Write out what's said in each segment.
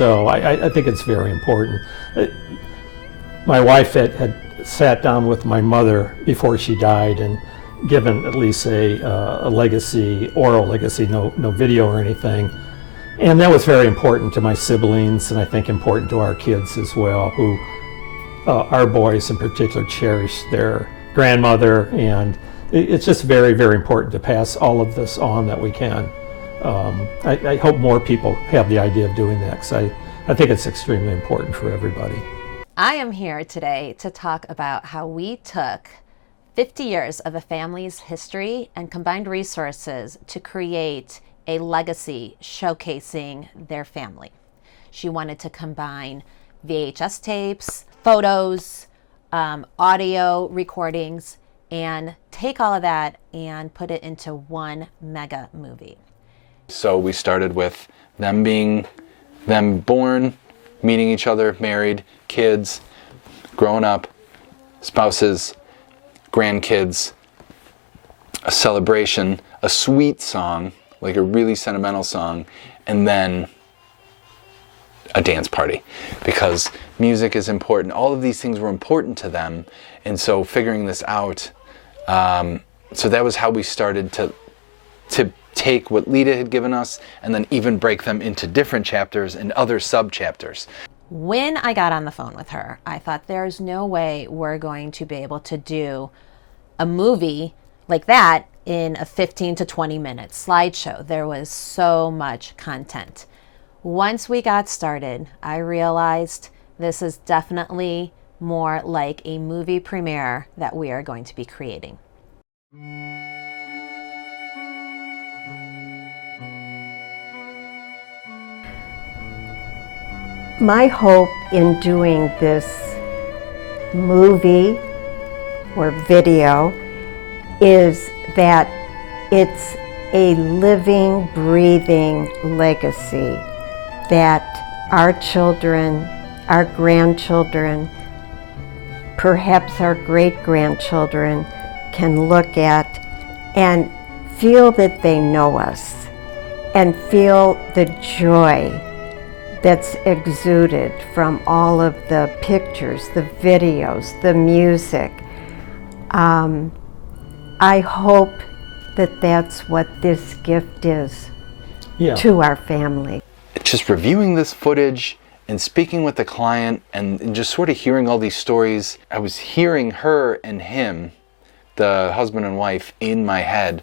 So I think it's very important. My wife had sat down with my mother before she died and given at least a legacy, oral legacy, no video or anything. And that was very important to my siblings, and I think important to our kids as well, who, our boys in particular, cherish their grandmother, and it's just very, very important to pass all of this on that we can. I hope more people have the idea of doing that, because I think it's extremely important for everybody. I am here today to talk about how we took 50 years of a family's history and combined resources to create a legacy showcasing their family. She wanted to combine VHS tapes, photos, audio recordings, and take all of that and put it into one mega movie. So we started with them born, meeting each other, married, kids, growing up, spouses, grandkids, a celebration, a sweet song, like a really sentimental song, and then a dance party, because music is important. All of these things were important to them, and so figuring this out, so that was how we started to take what Lita had given us and then even break them into different chapters and other sub-chapters. When I got on the phone with her, I thought there's no way we're going to be able to do a movie like that in a 15 to 20 minute slideshow. There was so much content. Once we got started, I realized this is definitely more like a movie premiere that we are going to be creating. My hope in doing this movie or video is that it's a living, breathing legacy that our children, our grandchildren, perhaps our great-grandchildren can look at and feel that they know us and feel the joy that's exuded from all of the pictures, the videos, the music. I hope that that's what this gift is to our family. Just reviewing this footage and speaking with the client and just sort of hearing all these stories, I was hearing her and him, the husband and wife, in my head.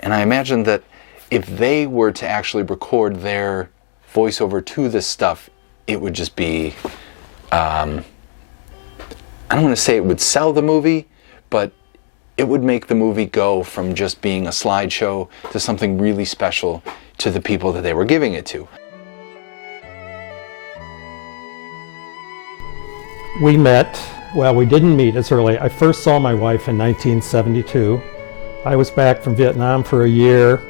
And I imagined that if they were to actually record their voiceover to this stuff, it would just be, I don't want to say it would sell the movie, but it would make the movie go from just being a slideshow to something really special to the people that they were giving it to. We met, well, we didn't meet as early. I first saw my wife in 1972. I was back from Vietnam for a year.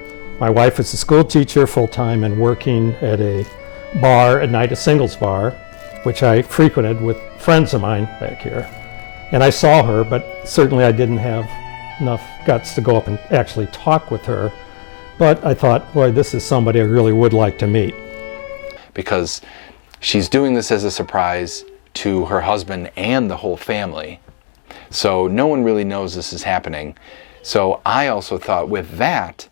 My wife was a school teacher full-time and working at a bar at night, a singles bar, which I frequented with friends of mine back here. And I saw her, but certainly I didn't have enough guts to go up and actually talk with her. But I thought, boy, this is somebody I really would like to meet. Because she's doing this as a surprise to her husband and the whole family. So no one really knows this is happening. So I also thought with that,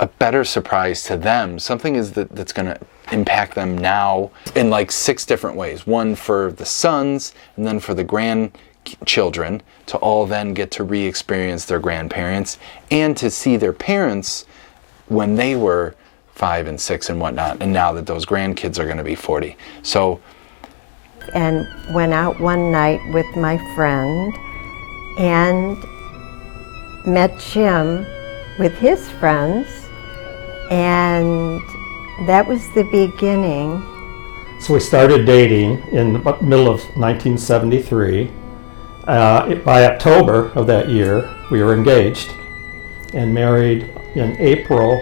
a better surprise to them, something that's going to impact them now in like 6 different ways. One for the sons, and then for the grandchildren to all then get to re-experience their grandparents and to see their parents when they were 5 and 6 and whatnot, and now that those grandkids are going to be 40. So, and went out one night with my friend and met Jim with his friends, and that was the beginning. So we started dating in the middle of 1973. By October of that year, we were engaged and married in April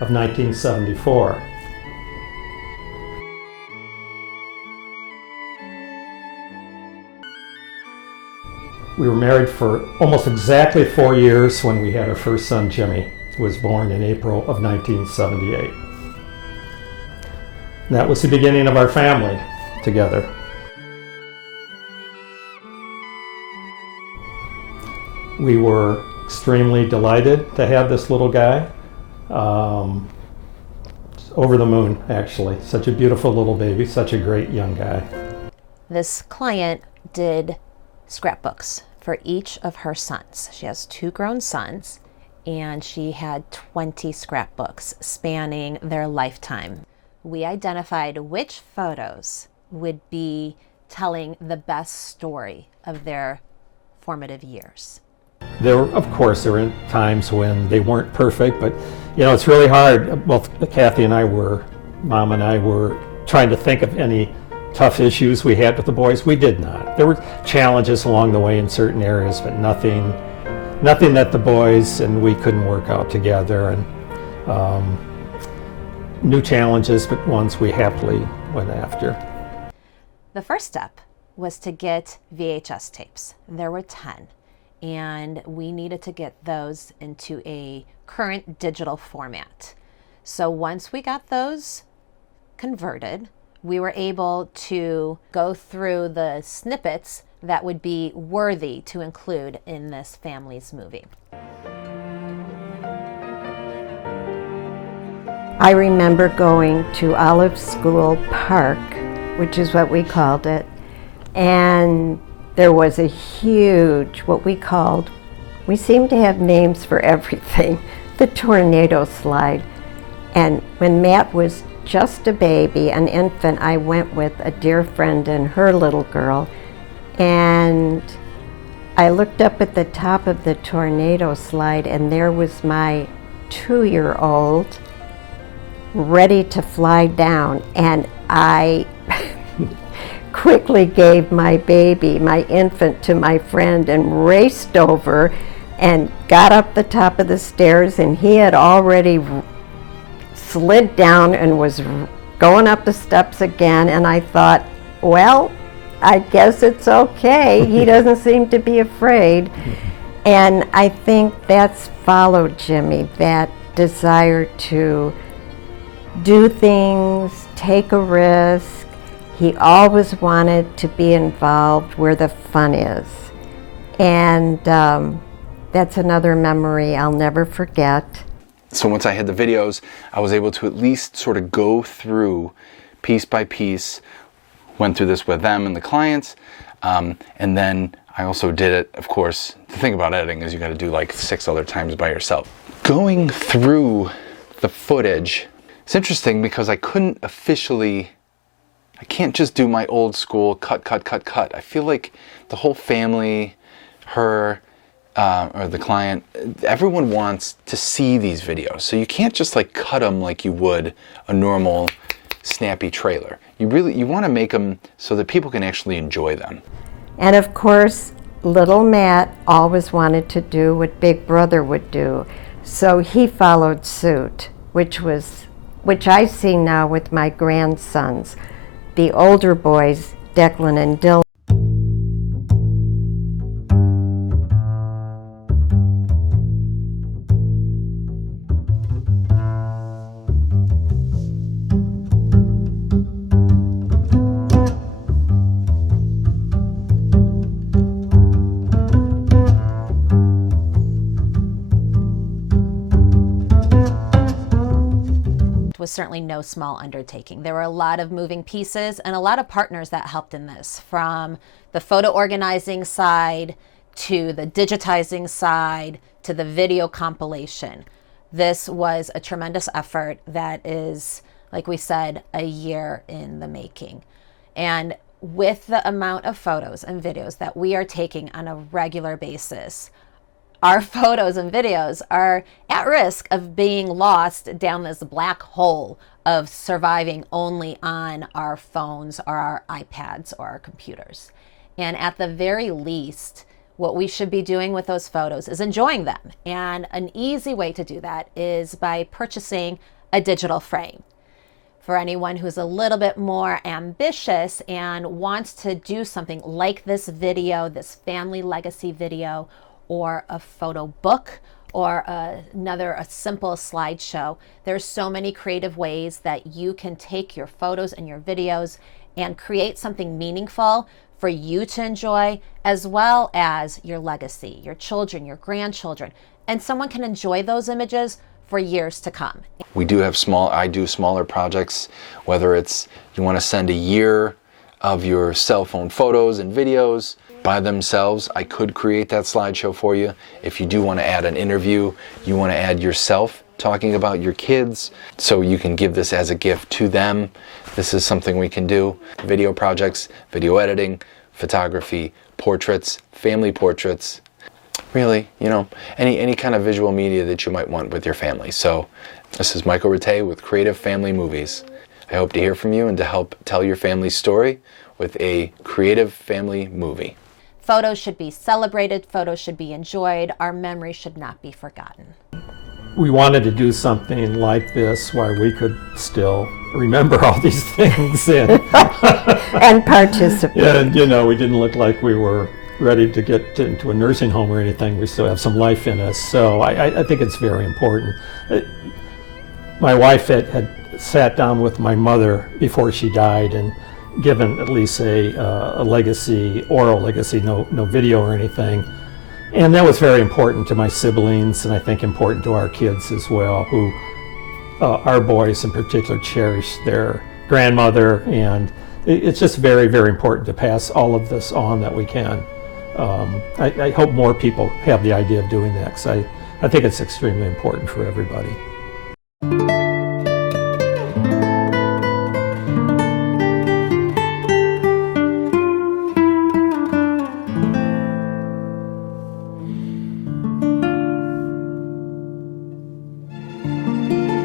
of 1974. We were married for almost exactly 4 years when we had our first son, Jimmy, who was born in April of 1978. That was the beginning of our family together. We were extremely delighted to have this little guy. Over the moon, actually. Such a beautiful little baby, such a great young guy. This client did scrapbooks for each of her sons. She has 2 grown sons, and she had 20 scrapbooks spanning their lifetime. We identified which photos would be telling the best story of their formative years. There were times when they weren't perfect, but it's really hard. Both Kathy and Mom and I were trying to think of any tough issues we had with the boys. We did not. There were challenges along the way in certain areas, but nothing that the boys and we couldn't work out together. And new challenges, but ones we happily went after. The first step was to get VHS tapes. There were 10. And we needed to get those into a current digital format. So once we got those converted, we were able to go through the snippets that would be worthy to include in this family's movie. I remember going to Olive School Park, which is what we called it, and there was a huge, we seem to have names for everything, the tornado slide. And when Matt was just a baby, an infant, I went with a dear friend and her little girl, and I looked up at the top of the tornado slide, and there was my 2-year-old ready to fly down, and I quickly gave my baby, my infant, to my friend and raced over and got up the top of the stairs, and he had already slid down and was going up the steps again. And I thought, well, I guess it's okay. He doesn't seem to be afraid. And I think that's followed Jimmy, that desire to do things, take a risk. He always wanted to be involved where the fun is. And that's another memory I'll never forget. So once I had the videos, I was able to at least sort of go through piece by piece, went through this with them and the clients, and then I also did it, of course. The thing about editing is you got to do like 6 other times by yourself. Going through the footage, it's interesting because I can't just do my old school cut. I feel like the whole family, her, or the client, everyone wants to see these videos. So you can't just like cut them like you would a normal snappy trailer. You want to make them so that people can actually enjoy them. And of course, little Matt always wanted to do what Big Brother would do. So he followed suit, which I see now with my grandsons. The older boys, Declan and Dylan. Was certainly no small undertaking. There were a lot of moving pieces and a lot of partners that helped in this, from the photo organizing side to the digitizing side to the video compilation. This was a tremendous effort that is, like we said, a year in the making. And with the amount of photos and videos that we are taking on a regular basis, our photos and videos are at risk of being lost down this black hole of surviving only on our phones or our iPads or our computers. And at the very least, what we should be doing with those photos is enjoying them. And an easy way to do that is by purchasing a digital frame. For anyone who's a little bit more ambitious and wants to do something like this video, this family legacy video, or a photo book, or a simple slideshow. There's so many creative ways that you can take your photos and your videos and create something meaningful for you to enjoy, as well as your legacy, your children, your grandchildren, and someone can enjoy those images for years to come. We do have I do smaller projects, whether it's you want to send a year of your cell phone photos and videos by themselves. I could create that slideshow for you. If you do want to add an interview, you want to add yourself talking about your kids, so you can give this as a gift to them. This is something we can do. Video projects, video editing, photography, portraits, family portraits, really, any kind of visual media that you might want with your family. So this is Michael Rattay with Creative Family Movies. I hope to hear from you and to help tell your family's story with a creative family movie. Photos should be celebrated, photos should be enjoyed, our memories should not be forgotten. We wanted to do something like this while we could still remember all these things and participate. And we didn't look like we were ready to get into a nursing home or anything. We still have some life in us, so I think it's very important. My wife had sat down with my mother before she died and given at least a legacy, oral legacy, no video or anything. And that was very important to my siblings, and I think important to our kids as well, who our boys in particular cherish their grandmother, and it's just very, very important to pass all of this on that we can. I hope more people have the idea of doing that, because I think it's extremely important for everybody.